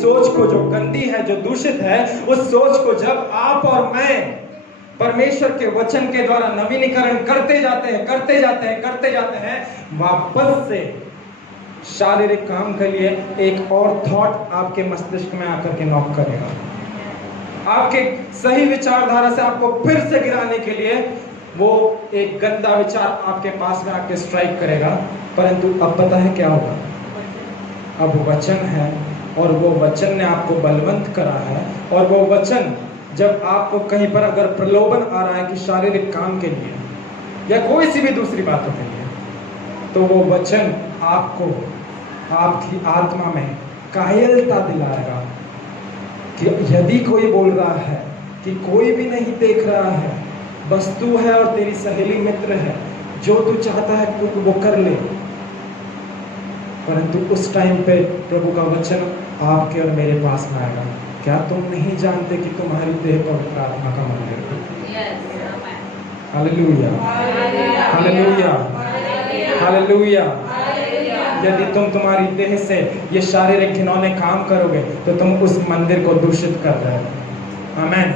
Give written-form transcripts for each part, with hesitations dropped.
सोच को जो गंदी है, जो दूषित है, उस सोच को जब आप और मैं परमेश्वर के वचन के द्वारा नवीनीकरण करते जाते हैं, वापस से शारीरिक काम के लिए एक और थॉट आपके मस्तिष्क में आकर के नॉक करेगा। आपके सही विचारधारा से आपको फिर से गिराने के लिए वो एक गंदा विचार आपके पास में आके स्ट्राइक करेगा। परंतु अब पता है क्या होगा? अब वचन है और वो वचन ने आपको बलवंत करा है, और वो वचन जब आपको कहीं पर अगर प्रलोभन आ रहा है कि शारीरिक काम के लिए या कोई सी भी दूसरी बातों के लिए, तो वो वचन आपको आपकी आत्मा में कायरता दिलाएगा कि यदि कोई बोल रहा है कि कोई भी नहीं देख रहा है, बस तू है और तेरी सहेली मित्र है, जो तू चाहता है तू वो कर ले, परंतु उस टाइम पे प्रभु का वचन आपके और मेरे पास में आएगा। क्या तुम नहीं जानते कि तुम्हारी देह पवित्र आत्मा का मंदिर है? Hallelujah, hallelujah, hallelujah. यदि तुम तुम्हारी देह से ये शारीरिक घिनौने काम करोगे तो तुम उस मंदिर को दूषित कर रहे हो। आमीन,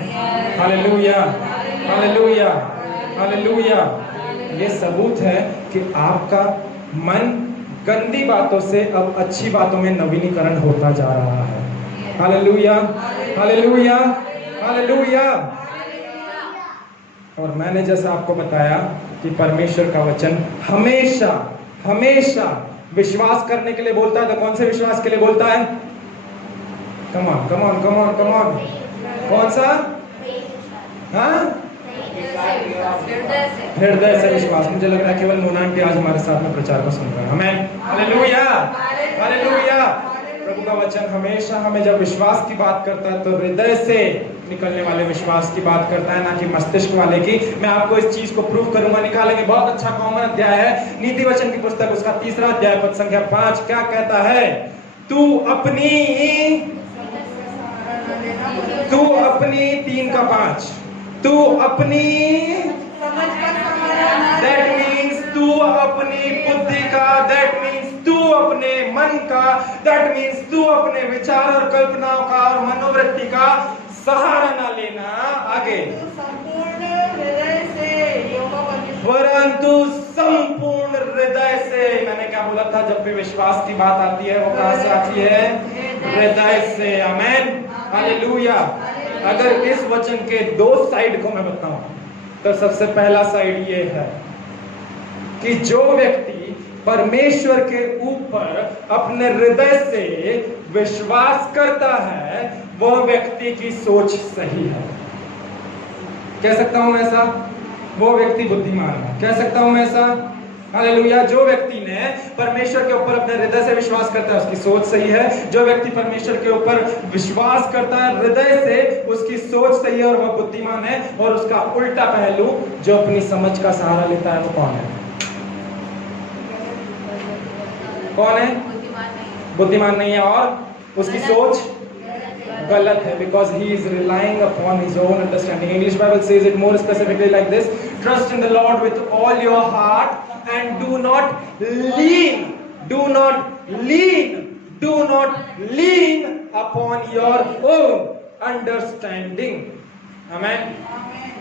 हालेलुया, हालेलुया, हालेलुया। ये सबूत है कि आपका मन गंदी बातों से अब अच्छी बातों में नवीनीकरण होता जा रहा है। Hallelujah, hallelujah, hallelujah. और मैंने जैसा आपको बताया कि परमेश्वर का वचन हमेशा हमेशा विश्वास करने के लिए बोलता है। तो कौन से विश्वास के लिए बोलता है? Come on, come on, come on, come on. कौन सा? हाँ, हृदय से विश्वास। मुझे लग रहा है केवल मोना आंटी आज हमारे साथ में प्रचार को सुन रहे हैं। आमीन, हालेलुया, हालेलुया। प्रभु का वचन हमेशा हमें जब विश्वास की बात करता है तो हृदय से निकलने वाले विश्वास की बात करता है, ना कि मस्तिष्क वाले की। मैं आपको इस चीज को प्रूव करूंगा, निकालेंगे। बहुत अच्छा कॉमन अध्याय है नीति वचन की पुस्तक, उसका 3 अध्याय पद संख्या 5 क्या कहता है? तू अपनी 3 का 5 तू अपनी, दैट मीन्स तू अपनी बुद्धि का, दैट मीन्स तू अपने मन का, दैट मीन्स तू अपने विचार और कल्पनाओं का और मनोवृत्ति का सहारा ना लेना। आगे, परंतु संपूर्ण हृदय से। मैंने क्या बोला था? जब भी विश्वास की बात आती है वो कहां से आती है? हृदय से। आमीन, हालेलुया। अगर इस वचन के 2 साइड को मैं बताऊं तो सबसे पहला साइड ये है कि जो व्यक्ति परमेश्वर के ऊपर अपने हृदय से विश्वास करता है वह व्यक्ति की सोच सही है। कह सकता हूं मैं ऐसा? वो व्यक्ति बुद्धिमान है। कह सकता हूं मैं ऐसा? हालेलुया। जो व्यक्ति ने परमेश्वर के ऊपर अपने हृदय से विश्वास करता है उसकी सोच सही है। जो व्यक्ति परमेश्वर के ऊपर विश्वास करता है हृदय से, उसकी सोच सही है और वह बुद्धिमान है। और उसका उल्टा पहलू, जो अपनी समझ का सहारा लेता है, वो कौन है? कौन है? बुद्धिमान नहीं है और उसकी सोच गलत है, because he is relying upon his own understanding. English Bible says it more specifically like this: trust in the Lord with all your heart and do not lean upon your own understanding. Amen.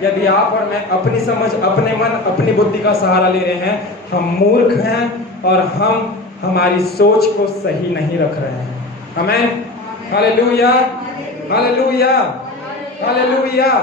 यदि आप और मैं अपनी समझ, अपने मन, अपनी बुद्धि का सहारा ले रहे हैं, हम मूर्ख हैं और हम हमारी सोच को सही नहीं रख रहे हैं। आमीन, हालेलुया, हालेलुया, हालेलुया।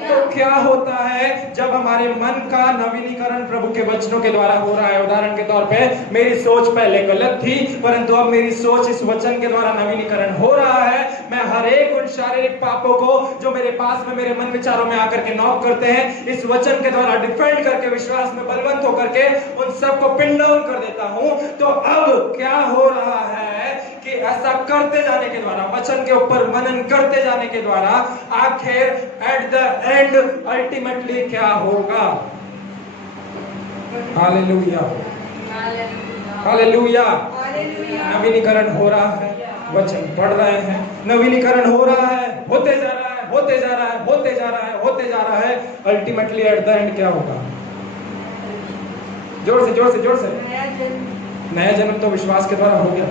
तो क्या होता है जब हमारे मन का नवीनीकरण प्रभु के वचनों के द्वारा हो रहा है? उदाहरण के तौर पे, मेरी सोच पहले गलत थी, परंतु अब मेरी सोच इस वचन के द्वारा नवीनीकरण हो रहा है। मैं हर एक उन शारीरिक पापों को जो मेरे पास में, मेरे मन विचारों में आकर के नॉक करते हैं, इस वचन के द्वारा डिफेंड करके, विश्वास में बलवंत होकर के उन सबको पिन डाउन कर देता हूं। तो अब क्या हो रहा है कि ऐसा करते जाने के द्वारा, वचन के ऊपर मनन करते जाने के द्वारा, आखिर एट द एंड अल्टीमेटली क्या होगा? Hallelujah, hallelujah. नवीनीकरण हो रहा है, वचन पढ़ रहे हैं, नवीनीकरण हो रहा है, होते जा रहा है, होते जा रहा है, होते जा रहा है, होते जा रहा है। अल्टीमेटली एट द एंड क्या होगा? जोर से, जोर से, जोर से। नया जन्म तो विश्वास के द्वारा हो गया।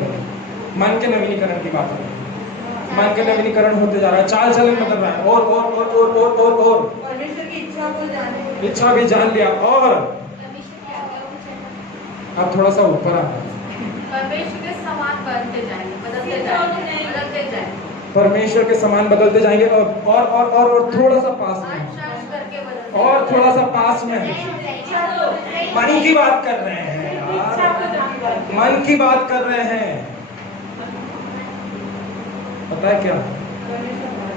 मन के नवीनीकरण की बात है। मन का नवीनीकरण होते जा रहा है, चाल चलन बदल रहा है, और परमेश्वर की इच्छा को जाने, इच्छा भी जान लिया, और अब थोड़ा सा ऊपर आ, परमेश्वर के समान बनते जाएंगे, बदलते जाएंगे, परमेश्वर के समान बदलते जाएंगे, और थोड़ा सा पास में, और थोड़ा सा पास में, मन की बात कर रहे हैं यार, मन की बात कर रहे हैं। पता है क्या,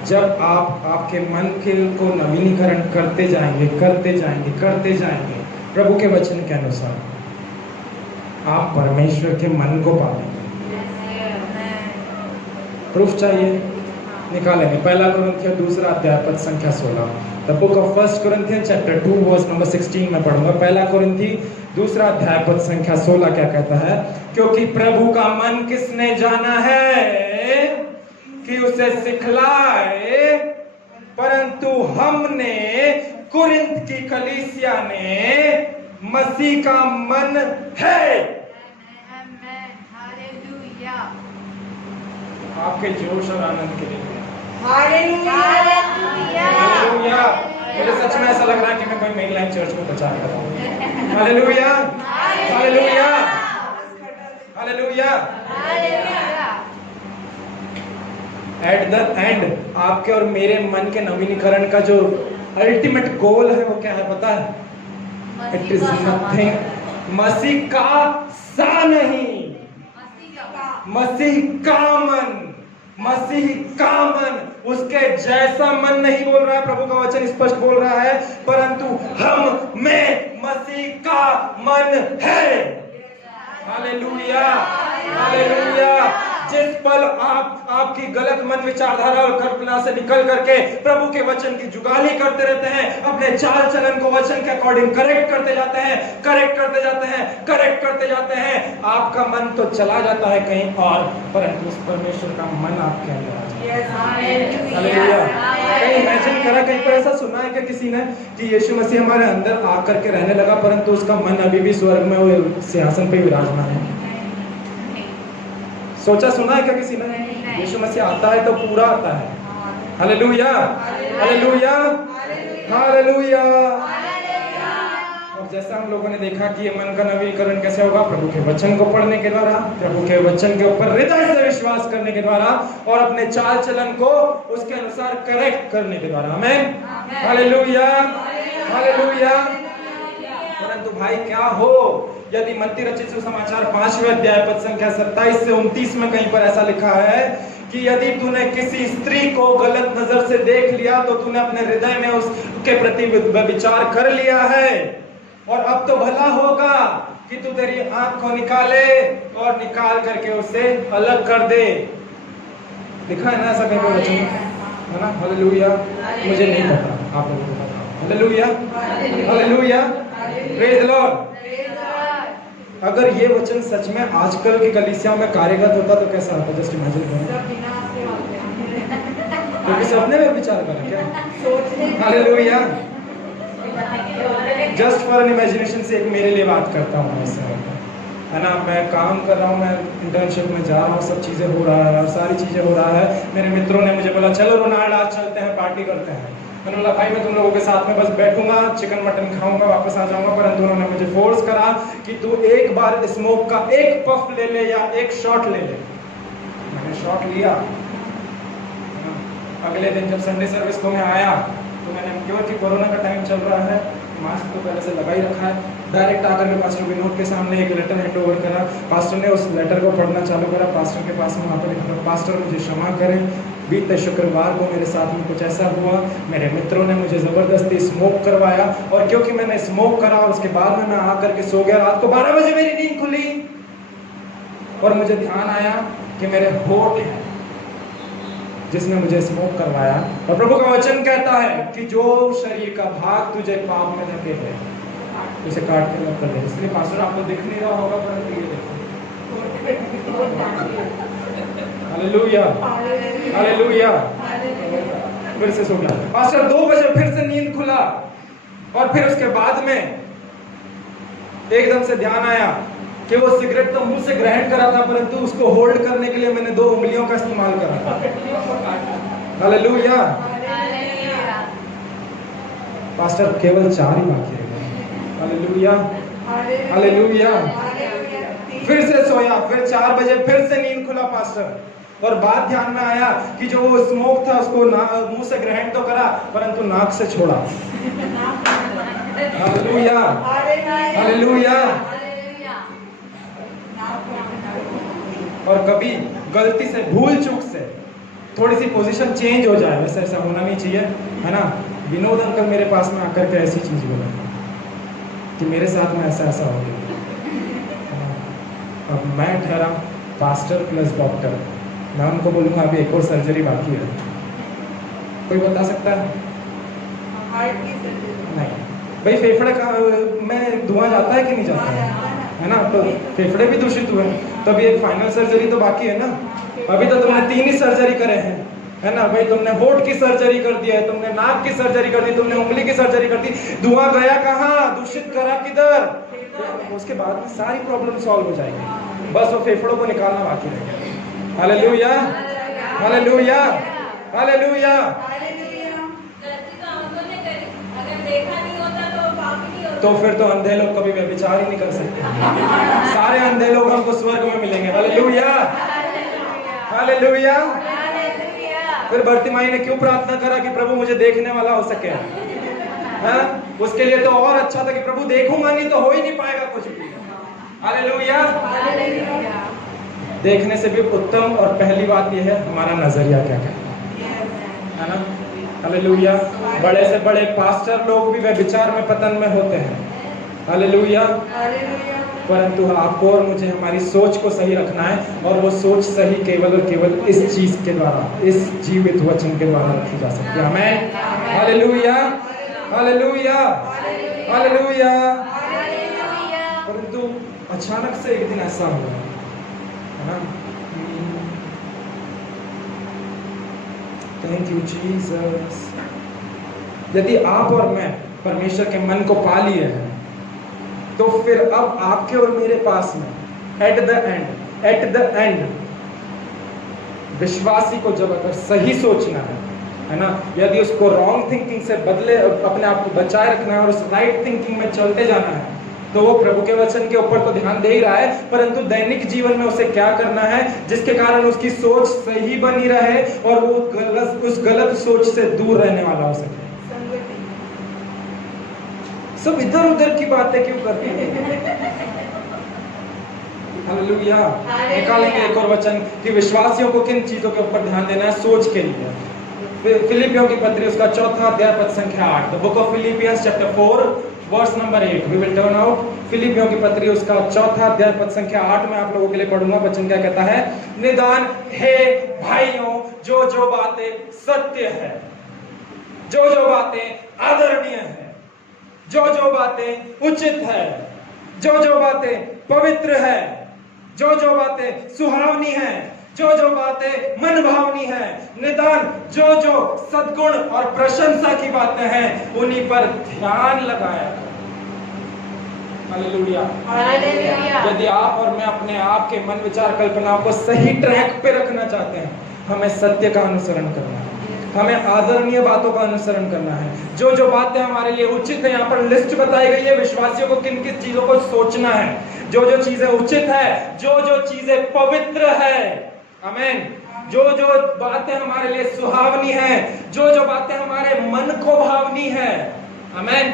जब आप आपके मन के को नवीनीकरण करते जाएंगे प्रभु के वचन के अनुसार, आप परमेश्वर के मन को पालेंगे। प्रूफ चाहिए, निकालेंगे। पहला कुरिन्थियों 2 अध्याय पद संख्या 16, the book of 1 Corinthians chapter 2 verse number 16 में पढ़ूंगा। पहला कुरिन्थी 2 अध्याय पद संख्या 16 क्या कहता है? क्योंकि प्रभु का मन किसने जाना है कि उसे सिखलाए, परंतु हमने कुरिन्थ की कलीसिया ने मसीह का मन है। आपके जोश और आनंद के लिए हालेलुया। मुझे सच में ऐसा लग रहा है कि मैं कोई मेन लाइन चर्च में प्रचार कर रहा हूँ। Hallelujah, hallelujah, hallelujah. At the end आपके और मेरे मन के नवीनीकरण का जो अल्टीमेट गोल है वो क्या है पता है? इट इज नथिंग, मसीह का सा नहीं, मसीह का मन, मसीह का मन, उसके जैसा मन नहीं बोल रहा है। प्रभु का वचन स्पष्ट बोल रहा है, परंतु हम में मसीह का मन है। Hallelujah, hallelujah. जिस पल आपकी गलत मन विचारधारा और कल्पना से निकल करके प्रभु के वचन की जुगाली करते रहते हैं, अपने चाल चलन को वचन के अकॉर्डिंग करेक्ट करते जाते हैं, आपका मन तो चला जाता है कहीं और, परंतु उस परमेश्वर का मन आपके अंदर आ जाता है। हालेलुया। कहीं इमेजिन करा, कहीं पर ऐसा सुना है कि किसी ने कि यीशु मसीह हमारे अंदर आकर के रहने लगा, परंतु उसका मन अभी भी स्वर्ग में वो सिंहासन पे विराजमान है? सोचा, सुना है क्या किसी ने? यीशु मसीह आता है तो पूरा आता है। Hallelujah, hallelujah, hallelujah. और जैसा हम लोगों ने देखा कि ये मन का नवीनीकरण कैसे होगा? प्रभु के वचन को पढ़ने के द्वारा, प्रभु के वचन के ऊपर हृदय से विश्वास करने के द्वारा, और अपने चाल चलन को उसके अनुसार करेक्ट करने के द्वारा। आमीन, हालेलुया, हालेलुया। परंतु भाई क्या हो यदि मत्ती रचित सुसमाचार 5वें अध्याय पद संख्या 27 से 29 में कहीं पर ऐसा लिखा है कि यदि तूने किसी स्त्री को गलत नजर से देख लिया तो तूने अपने हृदय में उसके प्रति विचार कर लिया है, और अब तो भला होगा कि तू तेरी आंख को निकाले और निकाल करके उसे अलग कर दे। लिखा है ना ऐसा कहीं पर वचन में, है ना? हालेलुया। मुझे नहीं पता, आप लोगों को पता। Hallelujah, hallelujah, praise the Lord. अगर ये वचन सच में आजकल की कलीसिया में कार्यगत होता तो कैसा होता? जस्ट इमेजिन करो, क्योंकि सपने में विचार करें क्या? Hallelujah. Just for an imagination से एक मेरे लिए बात करता हूँ इस समय, है ना? मैं काम कर रहा हूँ, मैं इंटर्नशिप में जा रहा हूँ, सब चीज़ें हो रहा है और सारी चीज़ें हो रहा है। मेरे मित्रों ने मुझे बोला चलो रोनाल्ड आज चलते हैं, पार्टी करते हैं। मैंने बोला भाई मैं तुम लोगों के साथ में बस बैठूंगा, चिकन मटन खाऊंगा, वापस आ जाऊंगा। परंतु उन्होंने मुझे फोर्स करा कि तू एक बार स्मोक का एक पफ ले ले या एक शॉट ले ले। मैंने शॉट लिया। अगले दिन जब संडे सर्विस को मैं आया तो मैंने, क्योंकि कोरोना का टाइम चल रहा है, मास्क तो पहले से लगा ही रखा है, डायरेक्ट आकर के पास्टर विनोद के सामने एक लेटर हैंड ओवर करा। पास्टर ने उस लेटर को पढ़ना चालू करा। पास्टर के पास में वहाँ पर लिखा, पास्टर मुझे क्षमा करें, बीते शुक्रवार को मेरे साथ में कुछ ऐसा हुआ, मेरे मित्रों ने मुझे ज़बरदस्ती स्मोक करवाया, और क्योंकि मैंने स्मोक करा और उसके बाद में मैं आकर के सो गया। रात को 12 बजे मेरी नींद खुली और मुझे ध्यान आया कि मेरे होठ हैं जिसने मुझे स्मोक करवाया। और प्रभु का वचन कहता है कि जो शरीर का भाग तुझे पाप में धकेले उसे काट के मत कर दे। इसलिए पास्टर आपको दिख नहीं रहा होगा, परंतु ये देखो। Hallelujah, hallelujah. फिर से सो गया पास्टर, 2 बजे फिर से नींद खुला, और फिर उसके बाद में एकदम से ध्यान आया कि वो सिगरेट तो मुंह से ग्रहण करा था, परंतु उसको होल्ड करने के लिए मैंने 2 उंगलियों का इस्तेमाल करा था। हालेलुया। पास्टर केवल 4 ही बाकी रह गए। Hallelujah, hallelujah. फिर से सोया, फिर 4 बजे फिर से नींद खुला पास्टर, और बात ध्यान में आया कि जो वो स्मोक था उसको मुंह से ग्रहण तो करा, परंतु नाक से छोड़ा। Hallelujah, hallelujah. और कभी गलती से, भूल चूक से थोड़ी सी पोजीशन चेंज हो जाए, वैसे ऐसा होना नहीं चाहिए, है ना। विनोद अंकल मेरे पास में आकर के ऐसी चीज बोला कि मेरे साथ में ऐसा ऐसा हो गया। अब मैं ठहरा पास्टर प्लस डॉक्टर, मैं उनको बोलूँगा अभी एक और सर्जरी बाकी है, कोई बता सकता है? हार्ट की सर्जरी नहीं भाई, फेफड़े का में धुआं जाता है कि नहीं जाता है ना, तो फेफड़े भी दूषित हुए, तो अभी एक फाइनल सर्जरी तो बाकी है ना। अभी तो तुमने 3 ही सर्जरी करे हैं, है ना भाई। तुमने होठ की सर्जरी कर दिया है, तुमने नाक की सर्जरी कर दी, तुमने उंगली की सर्जरी कर दी, धुआं गया कहाँ, दूषित करा किधर? उसके बाद में सारी प्रॉब्लम सॉल्व हो जाएगी, बस वो फेफड़ों को निकालना बाकी रह गया। Hallelujah, hallelujah, hallelujah. तो फिर तो अंधे लोग कभी व्यभिचार ही नहीं कर सकते। सारे अंधे लोग हमको स्वर्ग में मिलेंगे। Hallelujah, hallelujah. फिर बर्तिमाई ने क्यों प्रार्थना करा कि प्रभु मुझे देखने वाला हो सके? हाँ? उसके लिए तो और अच्छा था कि प्रभु देखूंगा नहीं तो हो ही नहीं पाएगा कुछ भी। हालेलुया। देखने से भी उत्तम और पहली बात यह है हमारा नजरिया क्या है ना। हालेलुया। बड़े से बड़े पास्टर लोग भी व्यभिचार में पतन में होते हैं। हालेलुया। परंतु आपको और मुझे हमारी सोच को सही रखना है, और वो सोच सही केवल और केवल इस चीज के द्वारा, इस जीवित वचन के द्वारा रखी जा सकती है। आमीन। Hallelujah, hallelujah, hallelujah. परंतु अचानक से एक दिन ऐसा हुआ, है ना। Thank you Jesus. यदि आप और मैं परमेश्वर के मन को पा लिए हैं, तो फिर अब आपके और मेरे पास में एट द एंड विश्वासी को जब अगर सही सोचना है ना, यदि उसको रॉन्ग थिंकिंग से बदले, अपने आप को बचाए रखना है और उस राइट थिंकिंग में चलते जाना है, तो वो प्रभु के वचन के ऊपर तो ध्यान दे ही रहा है, परंतु दैनिक जीवन में उसे क्या करना है जिसके कारण उसकी सोच सही बनी रहे और वो उस गलत सोच से दूर रहने वाला हो सके। सब इधर उधर की बातें क्यों करते हैं? हालेलुया। निकालेंगे एक और वचन कि विश्वासियों को किन चीजों के ऊपर ध्यान देना है सोच के लिए। फिलिपियों की पत्री उसका 4 अध्याय पद संख्या 8, the book of Philippians chapter 4 verse number 8। We will turn out. फिलिपियों की पत्री उसका 4 अध्याय पद संख्या 8 में आप लोगों के लिए पढ़ूंगा। वचन क्या कहता है? निदान हे भाइयों, जो जो बातें सत्य है, जो जो बातें आदरणीय है, जो जो बातें उचित है, जो जो बातें पवित्र है, जो जो बातें सुहावनी है, जो जो बातें मनभावनी है, निदान जो जो सद्गुण और प्रशंसा की बातें हैं उन्हीं पर ध्यान लगाया। हालेलुया। यदि आप और मैं अपने आप के मन विचार कल्पनाओं को सही ट्रैक पे रखना चाहते हैं, हमें सत्य का अनुसरण करना है, हमें आदरणीय बातों का अनुसरण करना है। जो जो बातें हमारे लिए उचित है, यहाँ पर लिस्ट बताई गई है विश्वासियों को किन किन चीजों को सोचना है। जो जो चीजें उचित है, जो जो चीजें पवित्र है, आमीन, जो जो बातें हमारे लिए सुहावनी है, जो जो बातें हमारे मन को भावनी है, आमीन,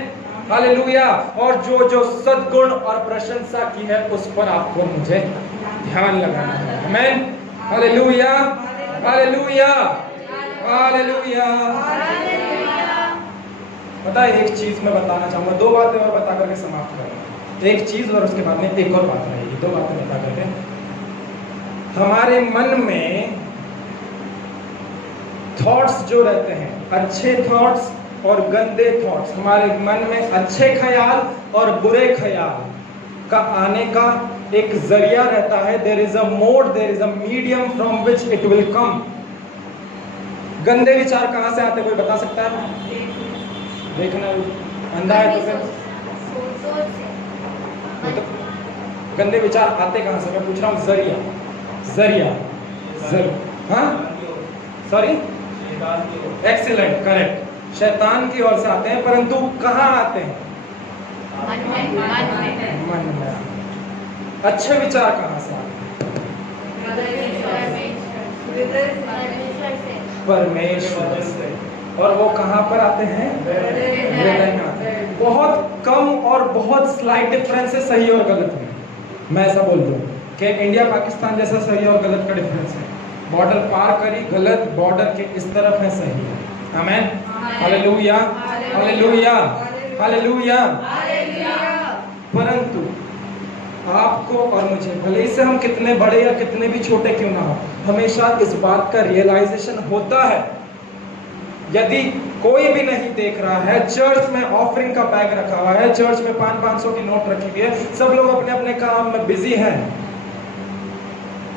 हालेलुया, और जो जो सद्गुण और प्रशंसा की है उस पर आपको मुझे ध्यान लगाना है। आमीन, हालेलुया, हालेलुया, हालेलुया। पता है एक चीज मैं बताना चाहूंगा, 2 बातें और बता करके समाप्त करूंगा। एक चीज और उसके बाद में एक और बात रहेगी। 2 बातें बता करके, हमारे मन में थॉट्स जो रहते हैं, अच्छे थॉट्स और गंदे थॉट्स, हमारे मन में अच्छे ख्याल और बुरे ख्याल का आने का एक जरिया रहता है। There is a mode, there is a medium from which it will come. गंदे विचार कहां से आते कोई बता सकता है? देखना अंधा है तो फिर गंदे विचार आते कहाँ से? मैं पूछ रहा हूँ जरिया जरिया हाँ सॉरी एक्सीलेंट करेक्ट, शैतान की ओर से आते हैं, परंतु कहाँ आते हैं? मन में। अच्छे विचार कहाँ से आते हैं? परमेश्वर से। और वो कहाँ पर आते हैं? हृदय में आते हैं। बहुत कम और बहुत स्लाइट डिफरेंस है सही और गलत में। मैं ऐसा बोल दूं कि इंडिया पाकिस्तान जैसा सही और गलत का डिफरेंस है। बॉर्डर पार करी गलत, बॉर्डर के इस तरफ है सही है। आमेन, हालेलुया, हालेलुया, हालेलुया। परंतु आपको और मुझे, भले ही से हम कितने बड़े या कितने भी छोटे क्यों ना हो, हमेशा इस बात का रियलाइजेशन होता है। यदि कोई भी नहीं देख रहा है, चर्च में ऑफरिंग का बैग रखा हुआ है, चर्च में 500 की नोट रखी हुई है, सब लोग अपने अपने काम में बिजी हैं,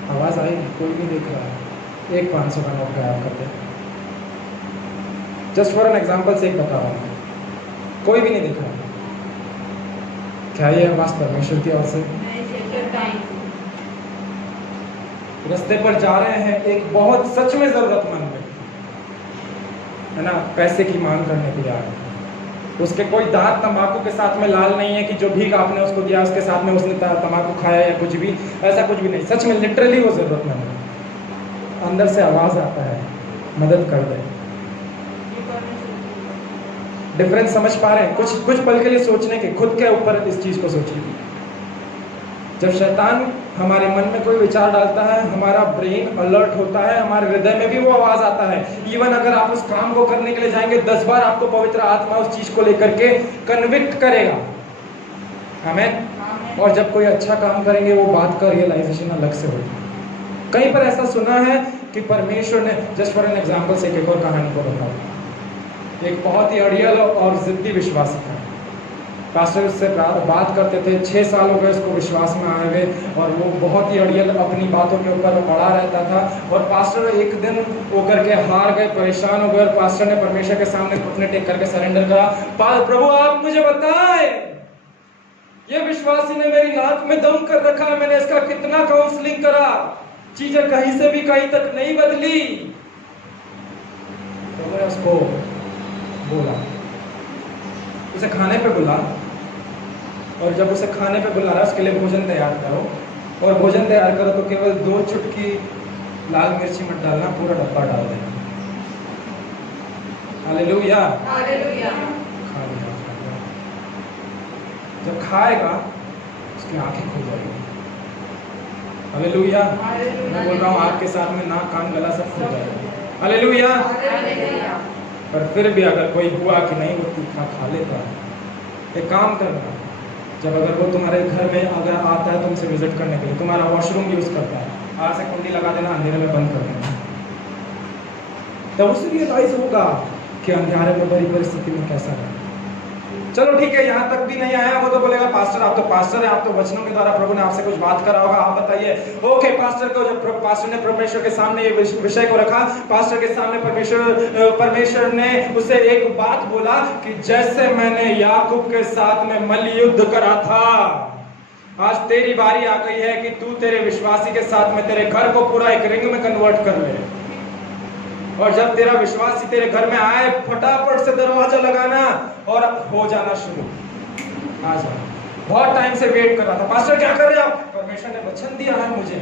आवाज आई, कोई नहीं देख रहा है, एक 500 का नोट गायब कर दे। जस्ट फॉर एन एग्जांपल से एक बता रहा हूँ, कोई भी नहीं दिख रहा। क्या ये आवाज परमेश्वर की ओर से? रास्ते पर जा रहे हैं, एक बहुत सच में जरूरतमंद है ना, पैसे की मांग करने के लिए आ रहे हैं। उसके कोई दांत तंबाकू के साथ में लाल नहीं है कि जो भीख आपने उसको दिया उसके साथ में उसने तंबाकू खाया या कुछ भी, ऐसा कुछ भी नहीं। सच में लिटरली वो जरूरतमंद है। अंदर से आवाज आता है, मदद कर दे। डिफरेंस समझ पा रहे हैं? कुछ पल के लिए सोचने के, खुद के ऊपर इस चीज को सोचिए। जब शैतान हमारे मन में कोई विचार डालता है, हमारा ब्रेन अलर्ट होता है, हमारे हृदय में भी वो आवाज आता है। इवन अगर आप उस काम को करने के लिए जाएंगे 10 बार आपको पवित्र आत्मा उस चीज को लेकर के कन्विक्ट करेगा। आमीन। और जब कोई अच्छा काम करेंगे वो बात का रियलाइजेशन अलग से होगा। कहीं पर ऐसा सुना है कि परमेश्वर ने, जस्ट फॉर एन एग्जाम्पल से एक और कहानी को बताऊं। एक बहुत ही अड़ियल और जिद्दी विश्वासी था। पास्टर उससे बात करते थे, 6 साल हो गए उसको विश्वास में आए हुए, और वो बहुत ही अड़ियल अपनी बातों के ऊपर अड़ा रहता था। और पास्टर एक दिन वो करके हार गए, परेशान हो गए, और पास्टर ने परमेश्वर के सामने घुटने टेक करके सरेंडर करा, प्रभु आप मुझे बताएं, ये विश्वासी ने मेरी नाक में दम कर रखा है, मैंने इसका कितना काउंसलिंग करा, चीजें कहीं से भी कहीं तक नहीं बदली। तो मैं उसको बोला, उसे खाने पे बुला, और जब उसे खाने पे बुला रहा है उसके लिए भोजन तैयार करो, और भोजन तैयार करो तो केवल 2 चुटकी लाल मिर्ची मत डालना, पूरा डब्बा डाल देना। Hallelujah, hallelujah. जब खाएगा उसकी आंखें खुल जाएगी। हालेलुया। मैं बोल रहा हूँ आपके साथ में नाक कान गला सब खुल जाएगा। हालेलुया। पर फिर भी अगर कोई हुआ कि नहीं वो तीखा खा लेता है, एक काम करना, जब अगर वो तुम्हारे घर में अगर आता है तुमसे विजिट करने के लिए, तुम्हारा वॉशरूम यूज करता है, आज से कुंडी लगा देना, अंधेरे में बंद कर देना। तब उसे रियलाइज होगा कि अंधेरे में बड़ी परिस्थिति में कैसा है। चलो ठीक है, यहाँ तक भी नहीं आया, वो तो बोलेगा पास्टर आप तो पास्टर है, आप तो वचनों के द्वारा प्रभु ने आपसे कुछ बात करा होगा, आप बताइए। ओके, पास्टर को जब पास्टर ने परमेश्वर के सामने ये विषय को रखा, पास्टर के सामने परमेश्वर ने उसे एक बात बोला कि जैसे मैंने याकूब के साथ में मल्ल युद्ध करा था, आज तेरी बारी आ गई है कि तू तेरे विश्वासी के साथ में तेरे घर को पूरा एक रिंग में कन्वर्ट कर ले। और जब तेरा विश्वासी तेरे घर में आए, फटाफट से दरवाजा लगाना और हो जाना शुरू। आ जा, बहुत टाइम से वेट कर रहा था, पास्टर क्या कर रहे हो आप? परमेश्वर ने वचन दिया है मुझे।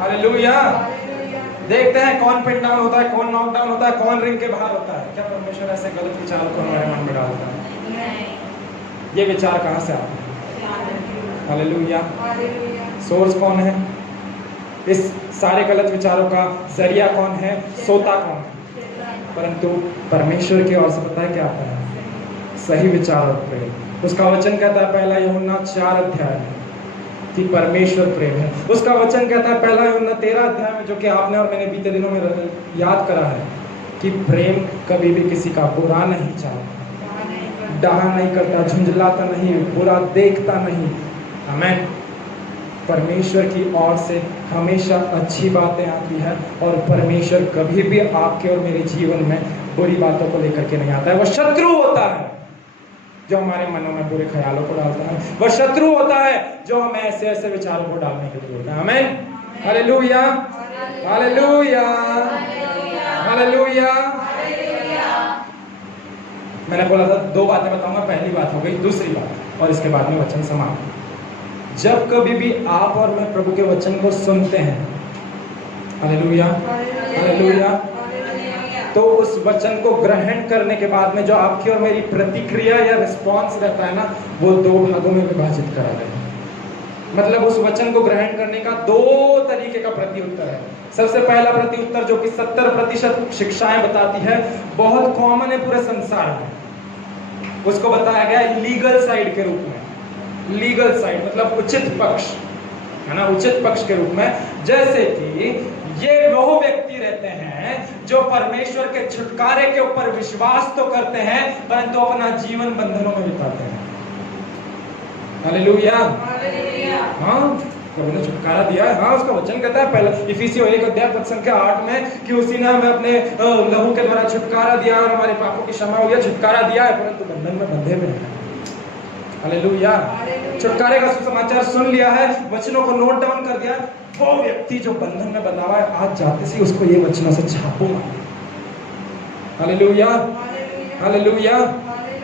हालेलुया। देखते हैं कौन पिन डाउन होता है, कौन नॉक डाउन होता है, कौन रिंग के बाहर होता है। क्या परमेश्वर ऐसे गलत विचार को हमारे मन में डालता है? ये विचार कहाँ से आते हैं? हालेलुया। सोर्स कौन है? इस सारे गलत विचारों का जरिया कौन है? सोता कौन है? परंतु परमेश्वर की ओर से पता है क्या आता है? सही विचार और प्रेम। उसका वचन कहता है 1 यूहन्ना 4 अध्याय में कि परमेश्वर प्रेम है। उसका वचन कहता है 1 यूहन्ना 13 अध्याय में, जो कि आपने और मैंने बीते दिनों में याद करा है, कि प्रेम कभी भी किसी का बुरा नहीं चाहता, डहा नहीं करता, झुंझलाता नहीं, बुरा देखता नहीं। आमीन। परमेश्वर की ओर से हमेशा अच्छी बातें आती है, और परमेश्वर कभी भी आपके और मेरे जीवन में बुरी बातों को लेकर के नहीं आता है। वो शत्रु होता है जो हमारे मनों में बुरे ख्यालों को डालता है। वह शत्रु होता है जो हमें ऐसे ऐसे विचारों को डालने के लिए होता है। आमीन, हालेलुया, हालेलुया, हालेलुया। मैंने बोला था 2 बातें बताऊंगा, पहली बात हो गई, दूसरी बात और इसके बाद में वचन समाप्त। जब कभी भी आप और मैं प्रभु के वचन को सुनते हैं, हालेलुया, हालेलुया, तो उस वचन को ग्रहण करने के बाद में जो आपकी और मेरी प्रतिक्रिया या रिस्पॉन्स रहता है ना, वो 2 भागों में विभाजित करा गया है। मतलब उस वचन को ग्रहण करने का 2 तरीके का प्रत्युत्तर है। सबसे पहला प्रत्युत्तर जो कि 70% शिक्षाएं बताती है, बहुत कॉमन है पूरे संसार में, उसको बताया गया है लीगल साइड के रूप में। लीगल साइड मतलब उचित पक्ष, है ना, उचित पक्ष के रूप में। जैसे कि ये वो व्यक्ति रहते हैं जो परमेश्वर के छुटकारे के ऊपर विश्वास तो करते हैं परंतु अपना जीवन बंधनों में बिताते हैं। हालेलुया, हाँ, प्रभु ने छुटकारा दिया है। हाँ, उसका वचन कहता है पहला इफिसियों 1:8 में कि उसी ने हमें अपने लहू के द्वारा छुटकारा दिया और हमारे पापों की क्षमा हुई है, छुटकारा दिया है, परंतु बंधन में बंधे हुए हैं। हालेलुया, छुटकारे का सुसमाचार सुन लिया है, वचनों को नोट डाउन कर दिया, वो व्यक्ति जो बंधन में बंधा हुआ है, आज जाते से उसको ये वचनों से छापूंगा। Hallelujah, hallelujah.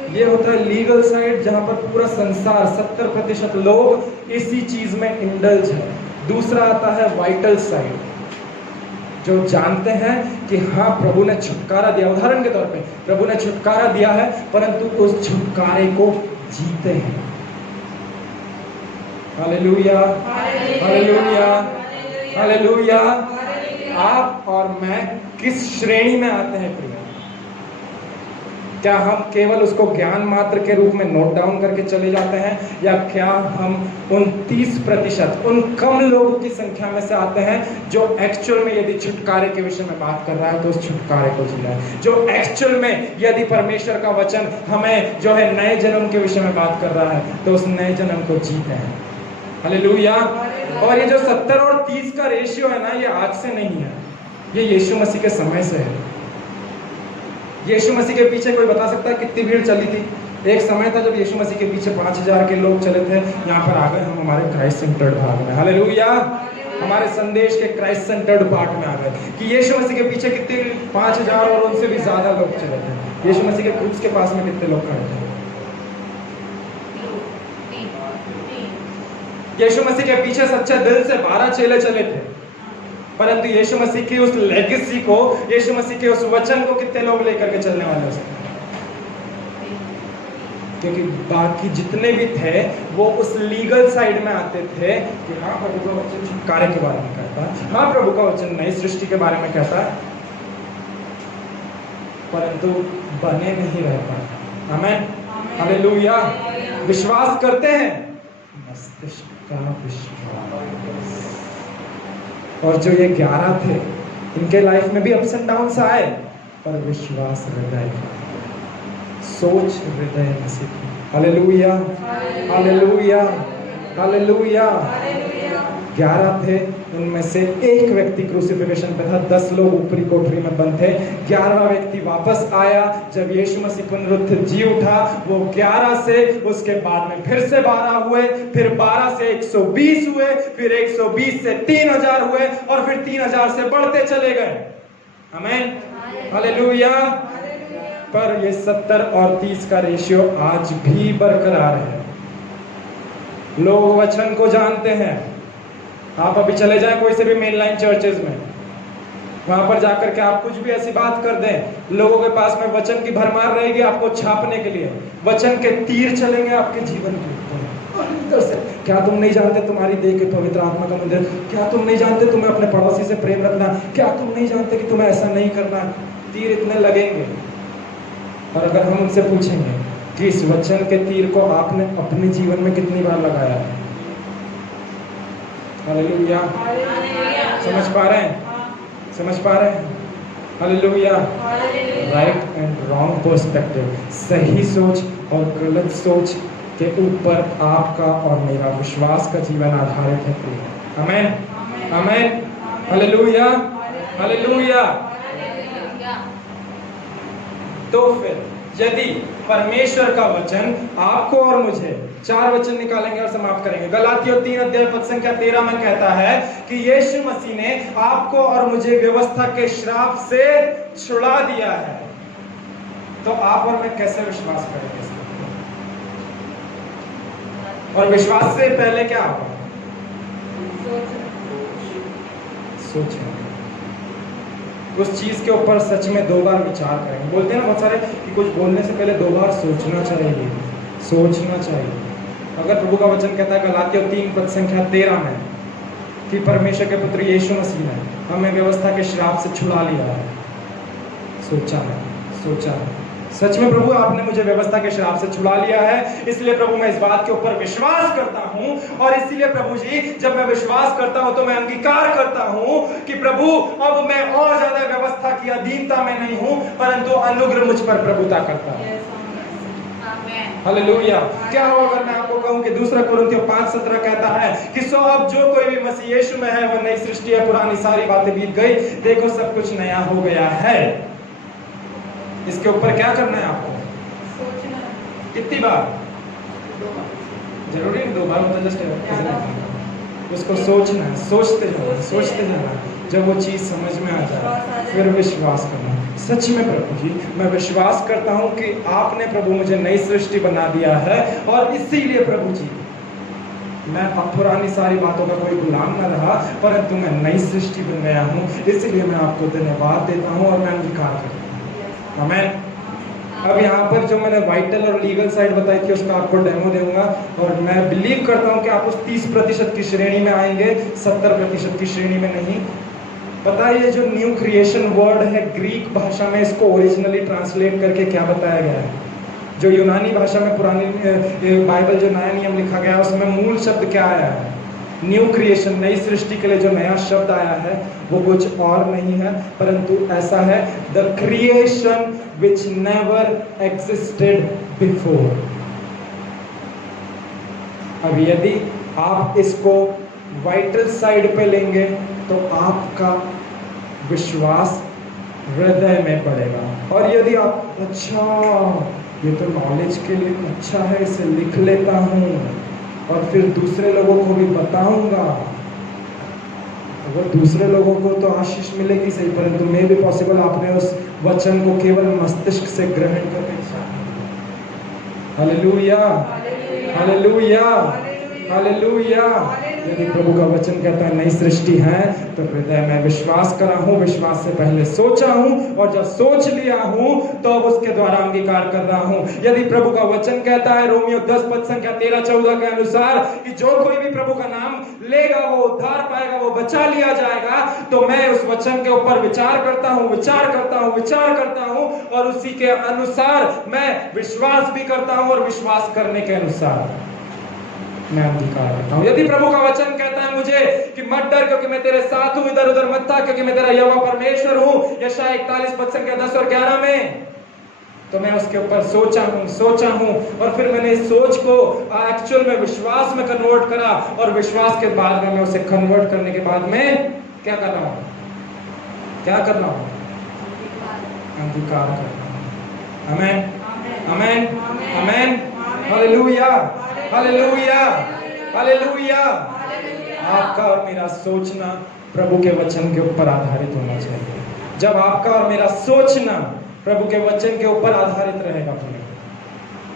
ये होता है लीगल साइड, जहां पर पूरा संसार 70% लोग इसी चीज में इंडल्ज है। दूसरा आता है वाइटल साइड, जो जानते हैं कि हाँ प्रभु ने छुटकारा दिया। उदाहरण के तौर पे प्रभु ने छुटकारा दिया है परंतु उस छुटकारे को जीते हैं। Hallelujah, hallelujah, hallelujah. आप और मैं किस श्रेणी में आते हैं प्रिय? क्या हम केवल उसको ज्ञान मात्र के रूप में नोट डाउन करके चले जाते हैं, या क्या हम उन 30% उन कम लोगों की संख्या में से आते हैं जो एक्चुअल में यदि छुटकारे के विषय में बात कर रहा है तो उस छुटकारे को जी रहा है, जो एक्चुअल में यदि परमेश्वर का वचन हमें जो है नए जन्म के विषय में बात कर रहा है तो उस नए जन्म को जीते हैं। हालेलुया। और ये जो 70 और 30 का रेशियो है ना, ये आज से नहीं है, ये यीशु मसीह के समय से है। यीशु मसीह के पीछे कोई बता सकता है कितनी भीड़ चली थी? एक समय था जब यीशु मसीह के पीछे 5000 के लोग चले थे। यहाँ पर आ गए हम हमारे क्राइस्ट सेंटर्ड भाग में। हालेलुया, हमारे संदेश के क्राइस्ट सेंटर्ड पार्ट में आ गए कि यीशु मसीह के पीछे कितने 5000 और उनसे भी ज्यादा लोग चले थे। यीशु मसीह के क्रूस के पास में कितने लोग खड़े थे? यीशु मसीह के पीछे सच्चे दिल से 12 चेले चले थे, परंतु यीशु मसीह की उस लेगेसी को, यीशु मसीह के उस वचन को कितने लोग लेकर के चलने वाले हो सकते हैं? क्योंकि बाकी जितने भी थे वो उस लीगल साइड में आते थे कि हाँ प्रभु का वचन छुटकारे के बारे में कहता है, हाँ प्रभु का वचन नई सृष्टि के बारे में कहता है, परंतु बने नहीं रहता। आमीन, हालेलुया। विश्वास करते हैं, मस्तिष्क का विश्वास। और जो ये 11 थे, इनके लाइफ में भी अप्स एंड डाउन्स आए, पर विश्वास हृदय, सोच हृदय में से थी। Hallelujah, hallelujah, hallelujah. 11 थे, उनमें से एक व्यक्ति क्रूसिफिकेशन पे था, 10 लोग ऊपरी कोठरी में बंद थे। 11वां व्यक्ति वापस आया जब यीशु मसीह पुनरुत्थित जी उठा। वो 11 से उसके बाद में फिर से 12 हुए, फिर 12 से 120 हुए, फिर 120 से 3000 हुए और फिर 3000 से बढ़ते चले गए। आमीन, हालेलुया। पर ये 70 और 30 का रेशियो आज भी बरकरार है। लोग वचन को जानते हैं। आप अभी चले जाएं कोई से भी मेन लाइन चर्चेज में, वहां पर जाकर के आप कुछ भी ऐसी बात कर दें, लोगों के पास में वचन की भरमार रहेगी आपको छापने के लिए। वचन के तीर चलेंगे आपके जीवन के ऊपर से। क्या तुम नहीं जानते तुम्हारी देह के पवित्र आत्मा का मंदिर? क्या तुम नहीं जानते तुम्हें अपने पड़ोसी से प्रेम रखना? क्या तुम नहीं जानते कि तुम्हें ऐसा नहीं करना? तीर इतने लगेंगे। और अगर हम उनसे पूछेंगे कि इस वचन के तीर को आपने अपने जीवन में कितनी बार लगाया है? हालेलुया, समझ पा रहे हैं? समझ पा रहे हैं? Hallelujah. Right and wrong perspective, सही सोच और गलत सोच के ऊपर आपका और मेरा विश्वास का जीवन आधारित है। आमीन, आमीन, हालेलुया, हालेलुया। तो फिर यदि परमेश्वर का वचन आपको और मुझे, 4 वचन निकालेंगे और समाप्त करेंगे। गलातियों 3 अध्याय पद संख्या 13 में कहता है कि यीशु मसीह ने आपको और मुझे व्यवस्था के श्राप से छुड़ा दिया है, तो आप और मैं कैसे विश्वास करेंगे? और विश्वास से पहले क्या होगा? सोचें, उस चीज के ऊपर सच में 2 बार विचार करेंगे। बोलते हैं ना बहुत सारे कि कुछ बोलने से पहले 2 बार सोचना चाहिए, सोचना चाहिए। अगर प्रभु का वचन कहता है गलातियों 3 पद संख्या 13 में कि परमेश्वर के पुत्र यीशु मसीह ने हमें व्यवस्था के श्राप से छुड़ा लिया है, सोचा है, सोचा है। सच में प्रभु आपने मुझे व्यवस्था के श्राप से छुड़ा लिया है, इसलिए प्रभु मैं इस बात के ऊपर विश्वास करता हूं। और इसीलिए प्रभु जी जब मैं विश्वास करता हूं तो मैं अंगीकार करता हूं कि प्रभु अब मैं और ज्यादा व्यवस्था की अधीनता में नहीं हूं, परंतु अनुग्रह मुझ पर प्रभुता करता है। हालेलुया। क्या हो अगर मैं आपको कहूं कि 2 कुरिन्थियों 5:17 कहता है कि सो अब जो कोई भी मसीह यीशु में है वह नई सृष्टि है, पुरानी सारी बातें बीत गई, देखो सब कुछ नया हो गया है। इसके ऊपर क्या करना है आपको? सोचना। कितनी बार? 2 बार। जरूरी नहीं 2 बार, मतलब जस्ट उसको सोचना है, सोचते जाना, सोचते जाना। जब वो चीज समझ में आ जाए फिर विश्वास करना। सच में प्रभु जी मैं विश्वास करता हूं कि आपने प्रभु मुझे नई सृष्टि बना दिया है, और इसीलिए प्रभु जी मैं अब पुरानी सारी बातों का कोई गुलाम न रहा, परंतु मैं नई सृष्टि बन गया हूं। इसलिए मैं आपको धन्यवाद देता हूं और मैं अंगीकार करता हूं। आमीन। अब यहाँ पर जो मैंने वाइटल और लीगल साइड बताई थी उसका आपको डेमो दूंगा, और मैं बिलीव करता हूँ कि आप उस 30% की श्रेणी में आएंगे, 70% की श्रेणी में नहीं। पता है ये जो न्यू क्रिएशन वर्ड है ग्रीक भाषा में, इसको ओरिजिनली ट्रांसलेट करके क्या बताया गया है? जो यूनानी भाषा में पुरानी बाइबल जो नया नियम लिखा गया है उसमें मूल शब्द क्या आया है? न्यू क्रिएशन, नई सृष्टि के लिए जो नया शब्द आया है वो कुछ और नहीं है परंतु ऐसा है, the creation which never existed before. अब यदि आप इसको वाइटल साइड पे लेंगे तो आपका विश्वास हृदय में बढ़ेगा, और यदि आप अच्छा ये तो नॉलेज के लिए अच्छा है, इसे लिख लेता हूँ और फिर दूसरे लोगों को भी बताऊंगा, वो दूसरे लोगों को तो आशीष मिलेगी सही, परंतु मे भी पॉसिबल आपने उस वचन को केवल मस्तिष्क से ग्रहण करके हालेलुया, हालेलुया, हालेलुया। यदि प्रभु का वचन कहता है नई सृष्टि है तो हृदय में विश्वास करा हूं, विश्वास से पहले सोचा हूं, और जब सोच लिया हूं तो अब उसके द्वारा अंगीकार कर रहा हूं। यदि प्रभु का वचन कहता है रोमियो 10 पद संख्या 13-14 के अनुसार कि जो कोई भी प्रभु का नाम लेगा वो उद्धार पाएगा, वो बचा लिया जाएगा, तो मैं उस वचन के ऊपर विचार करता हूं, विचार करता हूं, विचार करता हूं, और उसी के अनुसार मैं विश्वास भी करता हूं, और विश्वास करने के अनुसार मैं अंगीकार करता हूं। यदि प्रभु का वचन कहता है मुझे कि मत डर क्योंकि मैं तेरे साथ हूं, इधर उधर मत था क्योंकि मैं तेरा यहोवा परमेश्वर हूं, यशायाह 41 पद संख्या 10 और 11 में, तो मैं उसके ऊपर सोचा हूं, और फिर मैंने इस सोच को एक्चुअल में विश्वास में कन्वर्ट करा, और विश्वास के बाद में मैं उसे कन्वर्ट करने के बाद में क्या कर रहा हूं? क्या कर रहा हूं? अंगीकार कर रहा हूं। आमीन, आमीन, आमीन, हालेलुया, हालेलुया, हालेलुया। आपका और मेरा सोचना प्रभु के वचन के ऊपर आधारित होना चाहिए। जब आपका और मेरा सोचना प्रभु के वचन के ऊपर आधारित रहेगा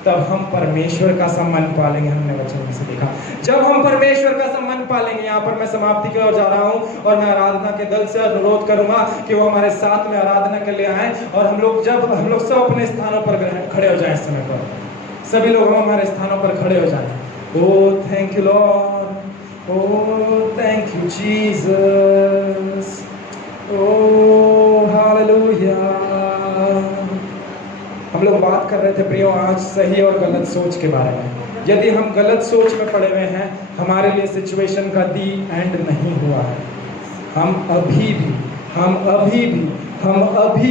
तब हम परमेश्वर का सम्मान पालेंगे। हमने वचन में से देखा, जब हम परमेश्वर का सम्मान पालेंगे। यहाँ पर मैं समाप्ति की ओर जा रहा हूँ, और मैं आराधना के दल से अनुरोध करूंगा कि वो हमारे साथ में आराधना के लिए आए, और हम लोग सब अपने स्थानों पर खड़े हो जाएं। इस समय पर सभी लोग हमारे स्थानों पर खड़े हो जाएं। Oh thank you Lord, oh thank you Jesus, oh hallelujah. हम लोग बात कर रहे थे प्रियो आज सही और गलत सोच के बारे में। यदि हम गलत सोच में पड़े हुए हैं, हमारे लिए सिचुएशन का दी एंड नहीं हुआ है। हम अभी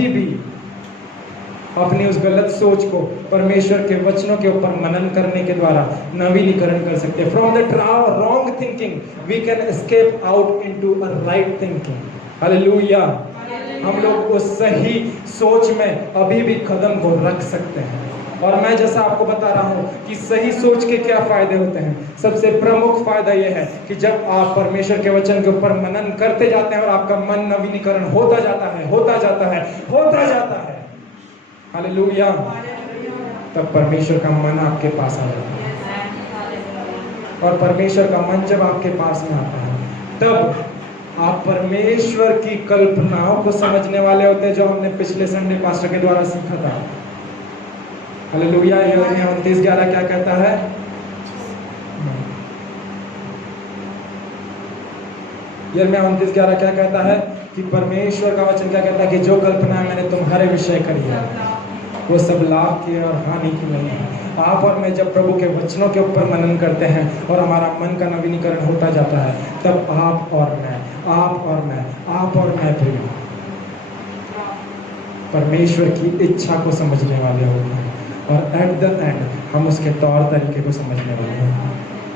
भी अपनी उस गलत सोच को परमेश्वर के वचनों के ऊपर मनन करने के द्वारा नवीनीकरण कर सकते हैं। From the wrong thinking we can escape out into a right thinking. Hallelujah, हम लोग उस सही सोच में अभी भी कदम को रख सकते हैं। और मैं जैसा आपको बता रहा हूं कि सही सोच के क्या फायदे होते हैं। सबसे प्रमुख फायदा यह है कि जब आप परमेश्वर के वचन के ऊपर मनन करते जाते हैं और आपका मन नवीनीकरण होता जाता है, होता जाता है, होता जाता है, हालेलुया, तब परमेश्वर का मन आपके पास आ जाता है। और परमेश्वर का मन जब आपके पास में आता है, तब आप परमेश्वर की कल्पनाओं को समझने वाले होते हैं, जो हमने पिछले संडे पास्टर के द्वारा सीखा था। हालेलुया। यिर्मयाह 29:11 क्या कहता है? यिर्मयाह 29:11 क्या कहता है कि परमेश्वर का वचन क्या कहता है कि जो कल्पना मैंने तुम्हारे विषय करी है वो सब लाभ की और हानि की नहीं है। आप और मैं जब प्रभु के वचनों के ऊपर मनन करते हैं और हमारा मन का नवीनीकरण होता जाता है, तब आप और मैं भी परमेश्वर की इच्छा को समझने वाले होते हैं और एट द एंड हम उसके तौर तरीके को समझने वाले हैं।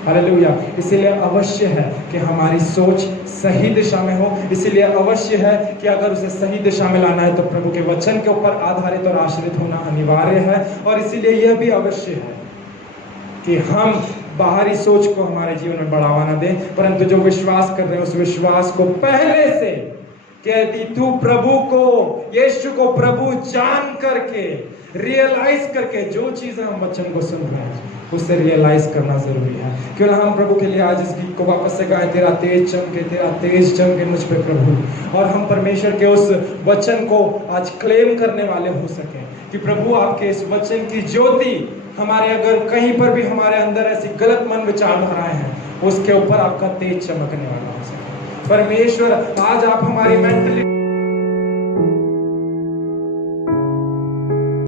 हालेलुया। इसीलिए अवश्य है कि हमारी सोच सही दिशा में हो। इसीलिए अवश्य है कि अगर उसे सही दिशा में लाना है तो प्रभु के वचन के ऊपर आधारित और आश्रित होना अनिवार्य है। और इसीलिए यह भी अवश्य है कि हम बाहरी सोच को हमारे जीवन में बढ़ावा ना दें, परंतु जो विश्वास कर रहे हैं उस विश्वास को पहले से कहती तू प्रभु को, यीशु को प्रभु जान करके, रियलाइज करके जो चीजें हम वचन को सुन रहे हैं उससे रियलाइज करना जरूरी है। क्यों ना हम प्रभु के लिए आज इस गीत को वापस से गाएं, तेरा तेज चमके मुझ पे प्रभु, और हम परमेश्वर के उस वचन को आज क्लेम करने वाले हो सके कि प्रभु आपके इस वचन की ज्योति हमारे, अगर कहीं पर भी हमारे अंदर ऐसी गलत मन विचारधाराएं हैं, उसके ऊपर आपका तेज चमकने वाला हो सके। परमेश्वर आज आप हमारी मेंटली